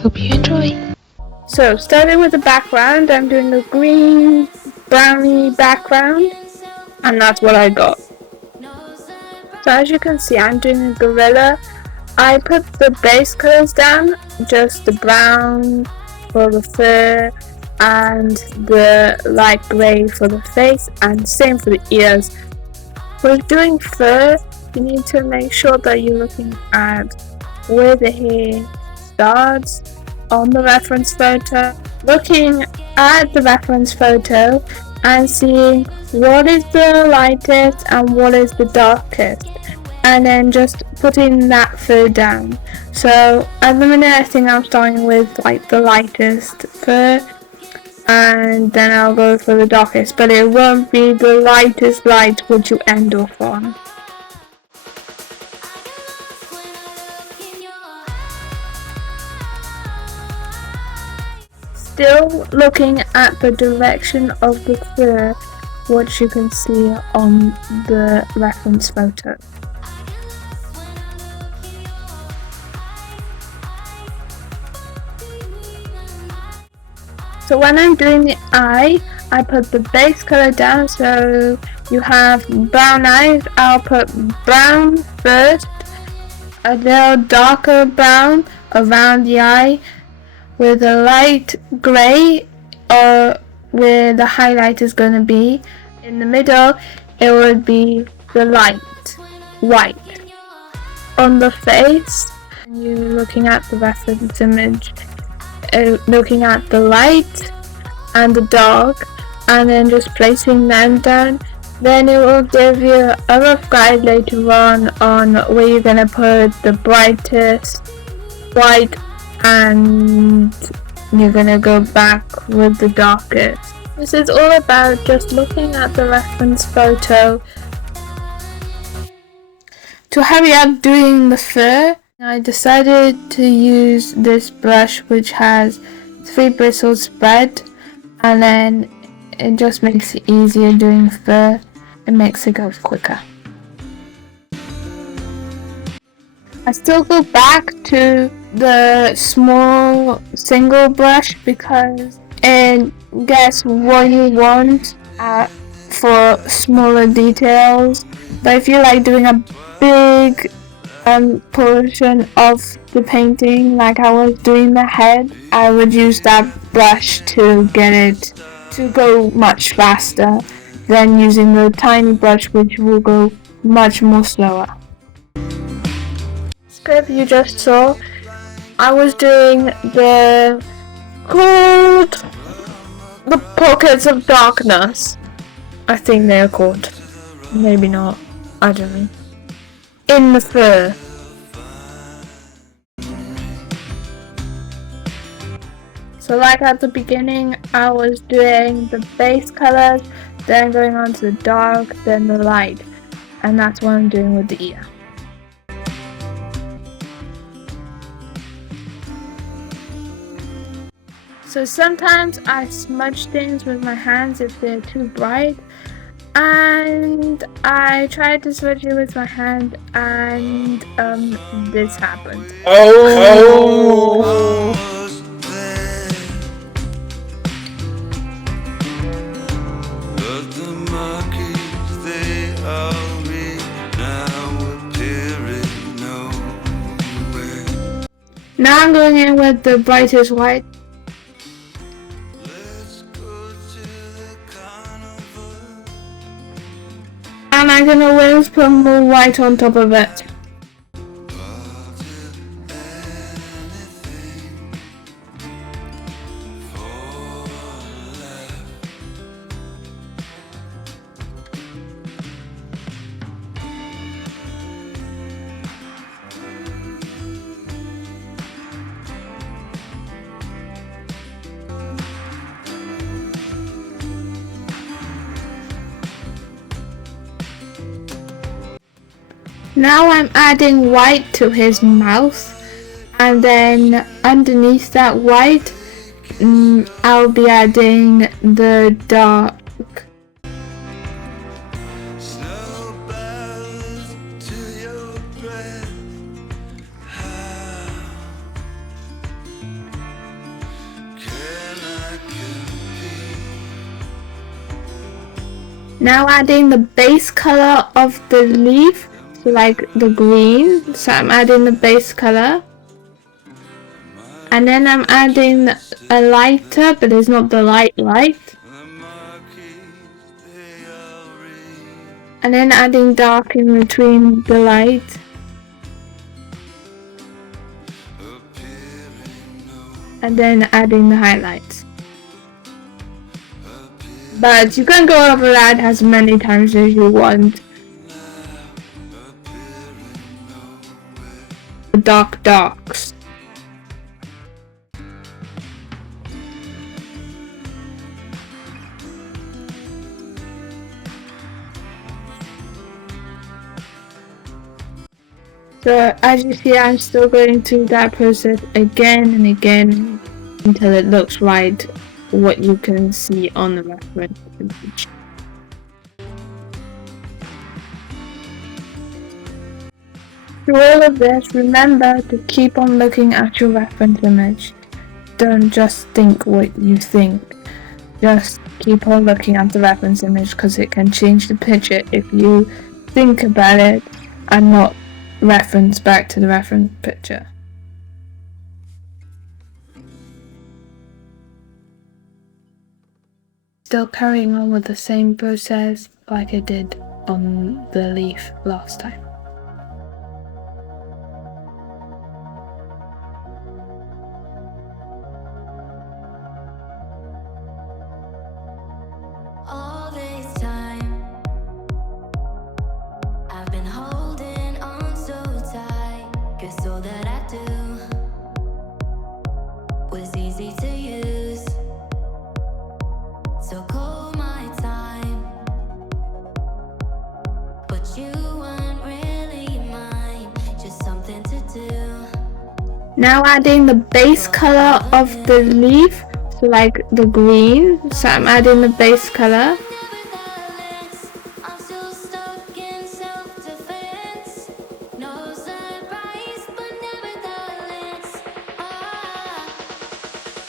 hope you enjoy. So, starting with the background, I'm doing a green brownie background, and that's what I got. So as you can see, I'm doing a gorilla. I put the base colors down, just the brown for the fur and the light grey for the face, and same for the ears. For doing fur, you need to make sure that you're looking at where the hair starts on the reference photo, looking at the reference photo and seeing what is the lightest and what is the darkest, and then just putting that fur down. So at the minute I think I'm starting with like the lightest fur, and then I'll go for the darkest, but it won't be the lightest light which you end off on. Still looking at the direction of the fur, which you can see on the reference photo. So when I'm doing the eye, I put the base color down, so you have brown eyes. I'll put brown first, a little darker brown around the eye, with a light grey or where the highlight is going to be. In the middle, it would be the light white. On the face, you're looking at the reference image, looking at the light and the dark, and then just placing them down. Then it will give you a rough guide later on where you're going to put the brightest white, and you're gonna go back with the darkest. This is all about just looking at the reference photo. To hurry up doing the fur, I decided to use this brush which has 3 bristles spread, and then it just makes it easier doing fur. It makes it go quicker. I still go back to the small single brush because it gets what you want for smaller details. But if you like doing a big portion of the painting, like I was doing the head, I would use that brush to get it to go much faster than using the tiny brush, which will go much more slower. Script you just saw, I was doing the pockets of darkness. I think they are called. Maybe not. I don't know. In the fur. So like at the beginning, I was doing the base colors, then going on to the dark, then the light. And that's what I'm doing with the ear. So sometimes I smudge things with my hands if they're too bright, and I tried to smudge it with my hand, and this happened. Now I'm going in with the brightest white. And I'm gonna always put more white on top of it. Now I'm adding white to his mouth, and then underneath that white, I'll be adding the dark. Now adding the base color of the leaf, so like the green. So I'm adding the base color. And then I'm adding a lighter, but it's not the light. And then adding dark in between the light. And then adding the highlights. But you can go over that as many times as you want. The darks. So as you see, I'm still going through that process again and again until it looks right, what you can see on the reference image. Through all of this, remember to keep on looking at your reference image. Don't just think what you think. Just keep on looking at the reference image because it can change the picture if you think about it and not reference back to the reference picture. Still carrying on with the same process like I did on the leaf last time. All this time I've been holding on so tight, 'cause all that I do was easy to use. So call my time, but you weren't really mine, just something to do. Now adding the base color of the leaf, so like the green. So I'm adding the base color. I'm still stuck in self-defense. No surprise, but nevertheless,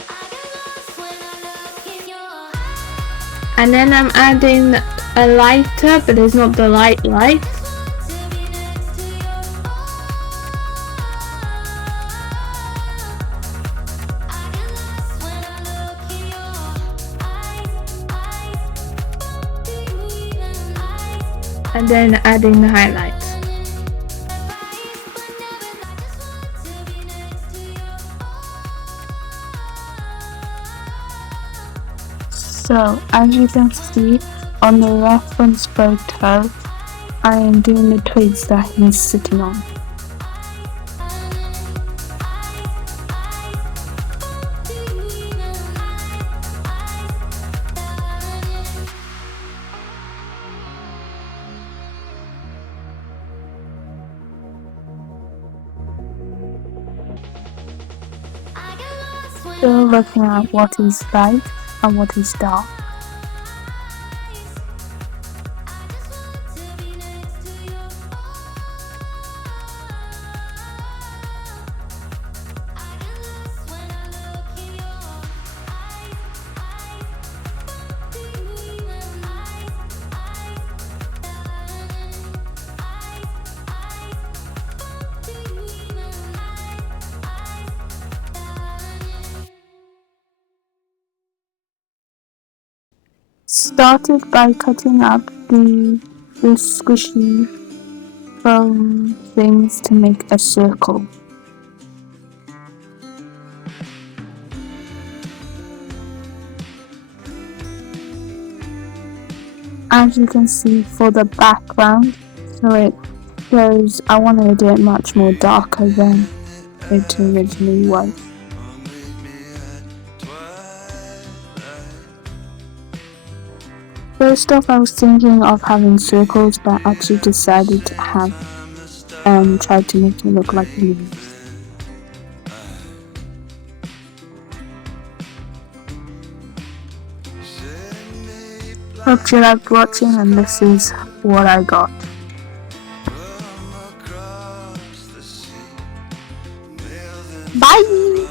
I get lost when I look in your eyes. And then I'm adding a lighter, but it's not the light. To be next to your I get lost when I look in your eyes. Do you even And then adding the highlights. So as you can see on the reference photo, I am doing the twigs that he's sitting on. Still looking at what is light and what is dark. Started by cutting up the squishy foam things to make a circle. As you can see for the background, so it shows, I wanted to do it much more darker than it originally was. First off, I was thinking of having circles, but I actually decided to have tried to make it look like leaves. Hope you liked watching, and this is what I got. Bye!